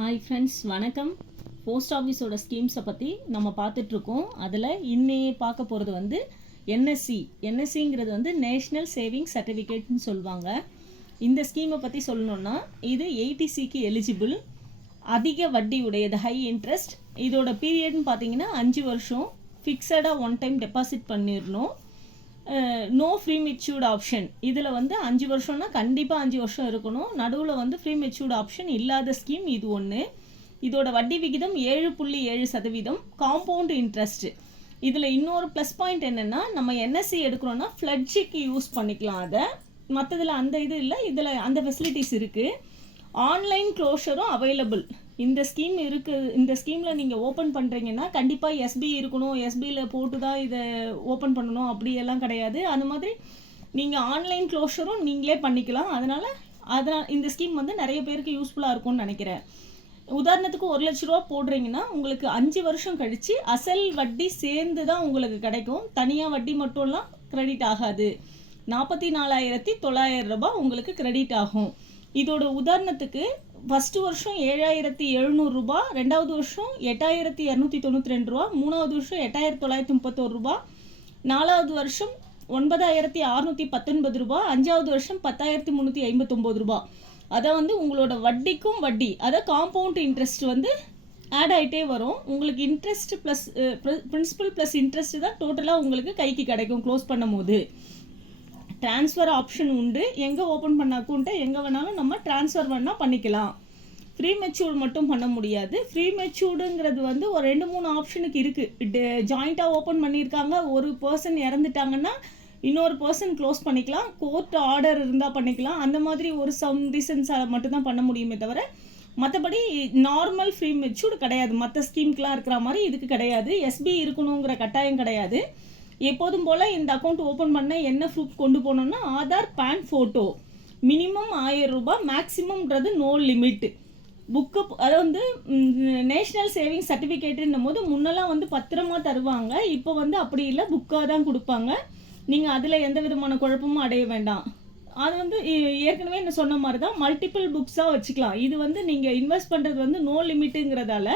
Hi friends வணக்கம். Post ஆஃபீஸோட ஸ்கீம்ஸை பற்றி நம்ம பார்த்துட்ருக்கோம். அதில் இன்னையே பார்க்க போகிறது வந்து என்எஸ்சி என்எஸ்சிங்கிறது வந்து நேஷ்னல் சேவிங் சர்டிஃபிகேட்னு சொல்லுவாங்க இந்த ஸ்கீமை பற்றி சொல்லணுன்னா இது எயிட்டிசிக்கு எலிஜிபிள் அதிக வட்டி உடையது ஹை இன்ட்ரெஸ்ட் இதோட பீரியட்னு பார்த்தீங்கன்னா அஞ்சு வருஷம். ஃபிக்ஸடாக ஒன் டைம் டெபாசிட் பண்ணிடணும். நோ ஃப்ரீ மெச்சூர்டு ஆப்ஷன் இதில் வந்து அஞ்சு வருஷம்னா கண்டிப்பாக அஞ்சு வருஷம் இருக்கணும். நடுவில் வந்து ஃப்ரீ மெச்சூர்டு ஆப்ஷன் இல்லாத ஸ்கீம் இது ஒன்று இதோட வட்டி விகிதம் ஏழு புள்ளி ஏழு சதவீதம். காம்பவுண்ட் இன்ட்ரெஸ்ட்டு இதில் இன்னொரு ப்ளஸ் பாயிண்ட் என்னென்னா நம்ம என்எஸ்சி எடுக்கிறோன்னா ஃப்ளட்ஜிக்கு யூஸ் பண்ணிக்கலாம் அதை. மற்றதில் அந்த இது இல்லை. இதில் அந்த ஃபெசிலிட்டிஸ் இருக்குது ஆன்லைன் க்ளோஷரும் அவைலபிள் இந்த ஸ்கீம் இருக்குது இந்த ஸ்கீமில் நீங்கள் ஓப்பன் பண்ணுறீங்கன்னா கண்டிப்பாக எஸ்பி இருக்கணும். எஸ்பியில் போட்டு தான் இதை ஓப்பன் பண்ணணும். அப்படியெல்லாம் கிடையாது. அந்த மாதிரி நீங்கள் ஆன்லைன் க்ளோஷரும் நீங்களே பண்ணிக்கலாம். அதனால் அதனால் இந்த ஸ்கீம் வந்து நிறைய பேருக்கு யூஸ்ஃபுல்லாக இருக்கும்னு நினைக்கிறேன். உதாரணத்துக்கு ஒரு லட்ச ரூபா போடுறீங்கன்னா உங்களுக்கு அஞ்சு வருஷம் கழித்து அசல் வட்டி சேர்ந்து தான் உங்களுக்கு கிடைக்கும். தனியாக வட்டி மட்டும்லாம் கிரெடிட் ஆகாது. நாற்பத்தி நாலாயிரத்தி தொள்ளாயிரம் ரூபாய் உங்களுக்கு கிரெடிட் ஆகும். இதோட உதாரணத்துக்கு ஃபஸ்ட்டு வருஷம் ஏழாயிரத்தி எழுநூறுரூபா ரெண்டாவது வருஷம் எட்டாயிரத்தி இரநூத்தி தொண்ணூற்றி ரெண்டு ரூபா மூணாவது வருஷம் எட்டாயிரத்தி தொள்ளாயிரத்தி முப்பத்தோரு ரூபா நாலாவது வருஷம் ஒன்பதாயிரத்தி அறுநூற்றி பத்தொன்பது ரூபா அஞ்சாவது வருஷம் பத்தாயிரத்தி முந்நூற்றி ஐம்பத்தொம்போது ரூபா. அதை வந்து உங்களோட வட்டிக்கும் வட்டி அதை காம்பவுண்ட் இன்ட்ரெஸ்ட் வந்து ஆட் ஆகிட்டே வரும். உங்களுக்கு interest plus principal plus interest தான் டோட்டலாக உங்களுக்கு கைக்கு கிடைக்கும் க்ளோஸ் பண்ணும் போது. ட்ரான்ஸ்ஃபர் ஆப்ஷன் உண்டு. எங்கே ஓப்பன் பண்ண அக்கௌண்ட்டை எங்கே வேணாலும் நம்ம ட்ரான்ஸ்ஃபர் வேணால் பண்ணிக்கலாம். ஃப்ரீ மெச்சூர்டு மட்டும் பண்ண முடியாது. ஃப்ரீ மெச்சூர்டுங்கிறது வந்து ஒரு ரெண்டு மூணு ஆப்ஷனுக்கு இருக்குது ஜாயிண்ட்டாக ஓப்பன் பண்ணியிருக்காங்க. ஒரு பர்சன் இறந்துட்டாங்கன்னா இன்னொரு பர்சன் க்ளோஸ் பண்ணிக்கலாம். கோர்ட் ஆர்டர் இருந்தால் பண்ணிக்கலாம். அந்த மாதிரி ஒரு சம் ரீசன்ஸால் மட்டும்தான் பண்ண முடியுமே தவிர மற்றபடி நார்மல் ஃப்ரீ மெச்சூர்டு கிடையாது. மற்ற ஸ்கீம்க்கெலாம் இருக்கிற மாதிரி இதுக்கு கிடையாது. எஸ்பி இருக்கணுங்கிற கட்டாயம் கிடையாது. எப்போதும் போல் இந்த அக்கௌண்ட் ஓப்பன் பண்ண என்ன ப்ரூஃப் கொண்டு போனோம்னா ஆதார் பேன் ஃபோட்டோ மினிமம் ஆயிரம் ரூபாய் மேக்ஸிமம்ன்றது நோ லிமிட் புக்கு அதை வந்து நேஷ்னல் சேவிங் சர்டிஃபிகேட்டுன்னும் போது முன்னெல்லாம் வந்து பத்திரமா தருவாங்க. இப்போ வந்து அப்படி இல்லை புக்காக தான் கொடுப்பாங்க. நீங்கள் அதில் எந்த விதமான குழப்பமும் அடைய வேண்டாம். அது வந்து ஏற்கனவே என்ன சொன்ன மாதிரி தான் மல்டிபிள் புக்ஸாக வச்சுக்கலாம். இது வந்து நீங்கள் இன்வெஸ்ட் பண்ணுறது வந்து நோ லிமிட்டுங்கிறதால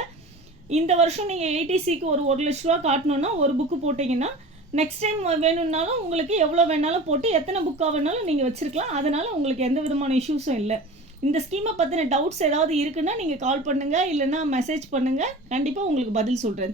இந்த வருஷம் நீங்கள் ஏடிசிக்கு ஒரு ஒரு லட்ச ரூபா காட்டணுன்னா ஒரு புக்கு போட்டிங்கன்னா நெக்ஸ்ட் டைம் வேணும்னாலும் உங்களுக்கு எவ்வளோ வேணாலும் போட்டு எத்தனை புக்காக வேணாலும் நீங்கள் வச்சுருக்கலாம். அதனால் உங்களுக்கு எந்த விதமான இஷ்யூஸும் இல்லை. இந்த ஸ்கீமை பற்றின டவுட்ஸ் ஏதாவது இருக்குன்னா நீங்கள் கால் பண்ணுங்கள் இல்லைன்னா மெசேஜ் பண்ணுங்கள் கண்டிப்பாக உங்களுக்கு பதில் சொல்கிறேன்